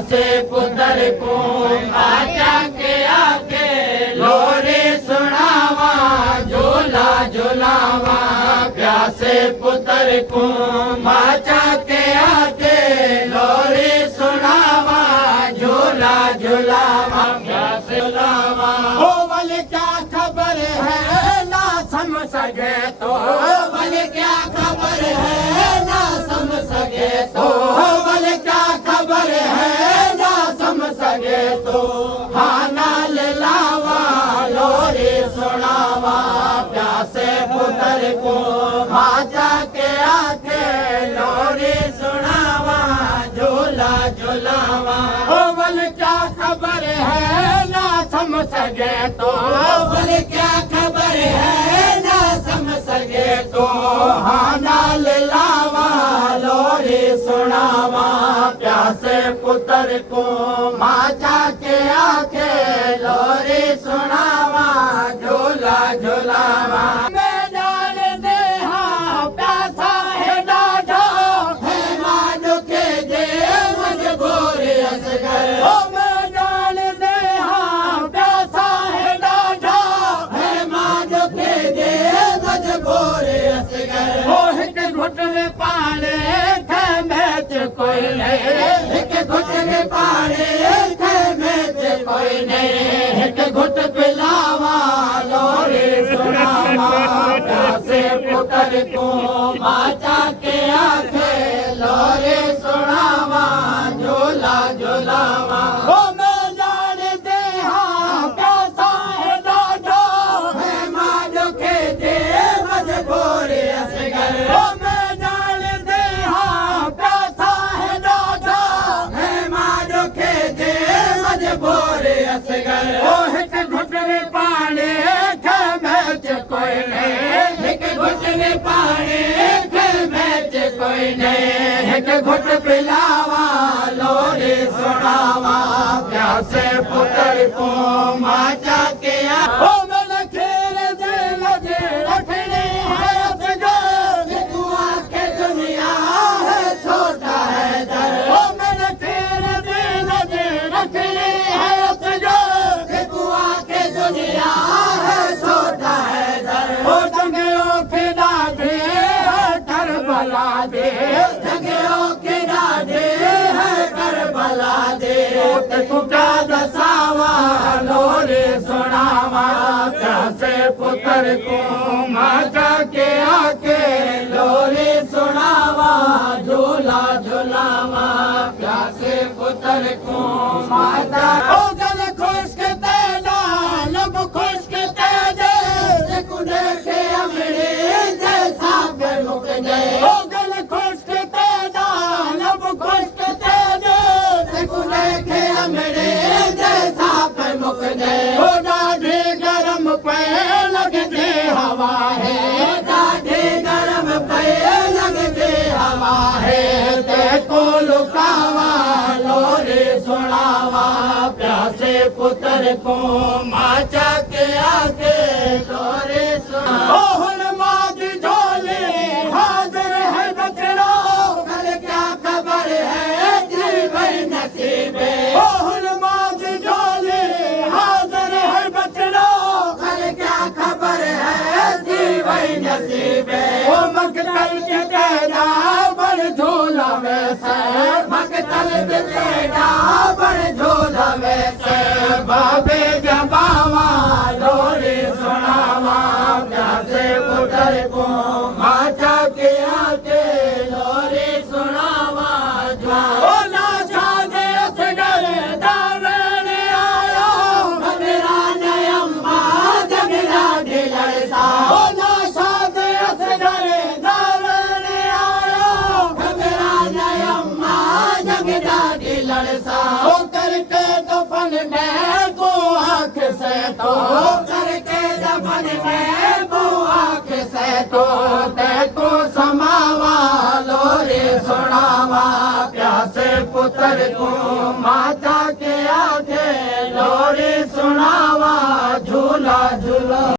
प्यासे पुत्र को आजा के आके लोरी सुनावा झूला झूलावा प्यासे पुत्र को आजा के आके लोरी सुनावा झूला झूलावा प्यासे झूलावा ओ बोले क्या खबर है ना समझ सके तो बोले क्या खबर है ना समझ सके तो बोले क्या खबर है ना समझ सके तो हाना लावा लोरी सुनावा प्यासे पुत्र को आजा के आके लोरी सुनावा झूला झूलावा ओ बोले क्या खबर है ना समझ सके तो बोले क्या खबर है ना समझ सके तो हाना लावा लोरी सुनावा प्यासे पुत्र को आजा के आके लोरी सुनावा झूला झूलावा मैदान दे हाँ प्यासा है डाढ़ा है मानो के दे मजबूर असगर ओ मैदान दे हाँ प्यासा है डाढ़ा है मानो के दे मजबूर असगर ओ एक घुटने पाले थे मैच कोई नहीं एक घुटने पाले थे मैच कोई नहीं एक घुट पिलावा लोरी सुनावा प्यासे पुत्र को आजा के आके लोरी सुनावा झूला झूलावा ओ मैं जान दे हाँ प्यासा है डाढ़ा है मानो के दे मजबूर असगर ओ मैं जान दे हाँ प्यासा है डाढ़ा है मानो के दे मजबूर असगर ओ एक घुटने पानी खे मैच कोई नहीं एक घुटने पानी खे मैच कोई नहीं एक घुट पिलावा लोरी सुनावा प्यासे पुत्र को आजा के ओ मन खेल दे लगे रखने है असगर तू आके दुनिया है छोटा है दर ओ मन खेल दे लगे रखने है असगर तू आके दुनिया है छोटा है दर ओ जंगलों के डाढ़े है करबला दे जंगलों के डाढ़े है करबला दे तू क्या दसावा लोरी सुनावा प्यासे पुत्र को आजा के आके लोरी सुनावा झूला झूलावा प्यासे पुत्र को आजा ओ गल खुश के तेरा लब खुश के तेरे देखो देखे अमरे जैसा पे मुक गए ओ गल खुश के तेरा लब खुश के तेरे देखो देखे अमरे जैसा पे मुक गए ओ दाढ़ी गरम पे लगते हवा है दाढ़ी गरम पे लगते हवा है देखो लुकावा लोरी सुनावा प्यासे पुत्र को आजा के आके लोरी सुनावा ओ हनुमान झोले हाजिर है बचड़ो कल क्या खबर है जीवन नसीबे ओ हनुमान झोले हाजिर है बचड़ो कल क्या खबर है जीवन नसीबे ओ मकतल के तेरा बड़ झोला वैसे मकतल के तेरा बड़ झोला वैसे बाबे जबावा लोरी सुनावा प्यासे पुत्र को आजा के आके लोरी सुनावा ओ नाचा दे असगर दावेन आयो मेरा नयम्मा जगला ढिलड़ सा ओ नाचा दे असगर दावेन आयो मेरा नयम्मा जगला ढिलड़ सा ओ करके दफन में को आँख से तो करके दफन में को आँख से तो देखो समावा लोरी सुनावा प्यासे पुत्र को